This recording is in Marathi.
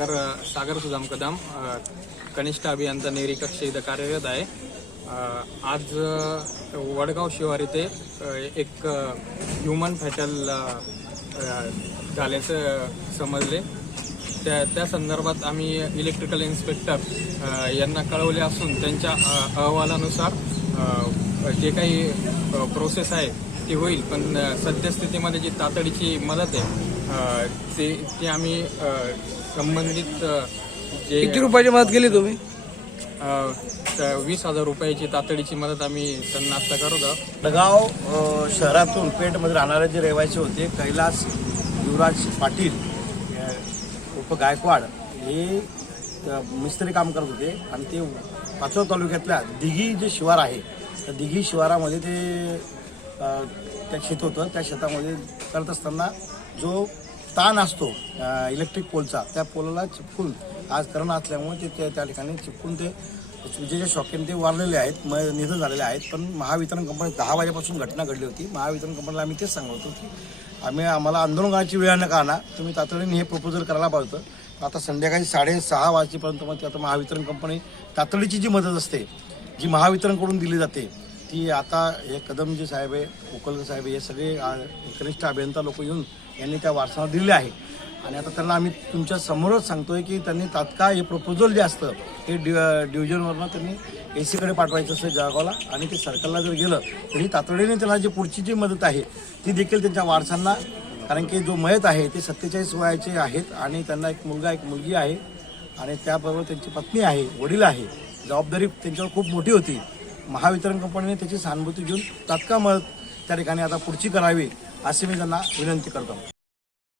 सागर सागर सुदाम कदम कनिष्ठ अभियंता नेरी कक्ष इथं कार्यरत आहे. आज वडगाव शिवार इथे एक ह्युमन फॅटल झाल्याचं समजले. त्या त्या संदर्भात आम्ही इलेक्ट्रिकल इन्स्पेक्टर यांना कळवले असून त्यांच्या अहवालानुसार जे काही प्रोसेस आहे ती होईल. पण सद्यस्थितीमध्ये जी तातडीची मदत आहे ती ते ती आम्ही संबंधित जे किती रुपयाची मदत केली तुम्ही? अ, त- वीस हजार रुपयाची तातडीची मदत आम्ही त्यांना आता करत आहोत. अ, शहरातून पेठमध्ये राहणारे जे रहिवासी होते कैलास युवराज पाटील अ, उप गायकवाड हे मिस्त्री काम करत होते. आणि ते पाचोड तालुक्यातल्या दिघी जे शिवार आहे त्या दिघी शिवारामध्ये ते अ, त्या शेत होतं. त्या शेतामध्ये करत असताना जो ताण असतो इलेक्ट्रिक पोलचा त्या पोलाला चिपकून आज करण असल्यामुळे ते त्या- त्या ठिकाणी चिपकून ते विजेच्या शॉकेने ते वारलेले आहेत म निधन झालेले आहेत. पण महावितरण कंपनी दहा वाजेपासून घटना घडली होती. महावितरण कंपनीला आम्ही तेच सांगत होतो की आम्ही आम्हाला आंदोलन करायची वेळ नका आणा तुम्ही तातडीने हे प्रपोजल करायला पाहिजे आता संध्याकाळी साडेसहा वाजेपर्यंत मग ते आता महावितरण कंपनी तातडीची जी मदत असते जी महावितरणकडून दिली जाते ती आता हे कदमजी साहेब आहे उकलकर साहेब हे सगळे कनिष्ठ अभियंता लोक येऊन यांनी त्या वारसाला दिले आहे. आणि आता त्यांना आम्ही तुमच्या समोरच सांगतोय की त्यांनी तात्काळ हे प्रपोजल जे असतं हे डि डिव्हिजनवरनं त्यांनी ए सीकडे पाठवायचं असतं जळगावला. आणि ते सर्कलला जर गेलं तरी तातडीने त्यांना जी पुढची जी मदत आहे ती देखील त्यांच्या वारसांना कारण की जो मयत आहे ते सत्तेचाळीस वयाचे आहेत आणि त्यांना एक मुलगा एक मुलगी आहे. आणि त्याबरोबर त्यांची पत्नी आहे वडील आहे. जबाबदारी त्यांच्यावर खूप मोठी होती. महावितरण कंपनीने त्याची सहानुभूती घेऊन तात्काळ मदत त्या ठिकाणी आता पुढची करावी असे मी त्यांना विनंती करतो.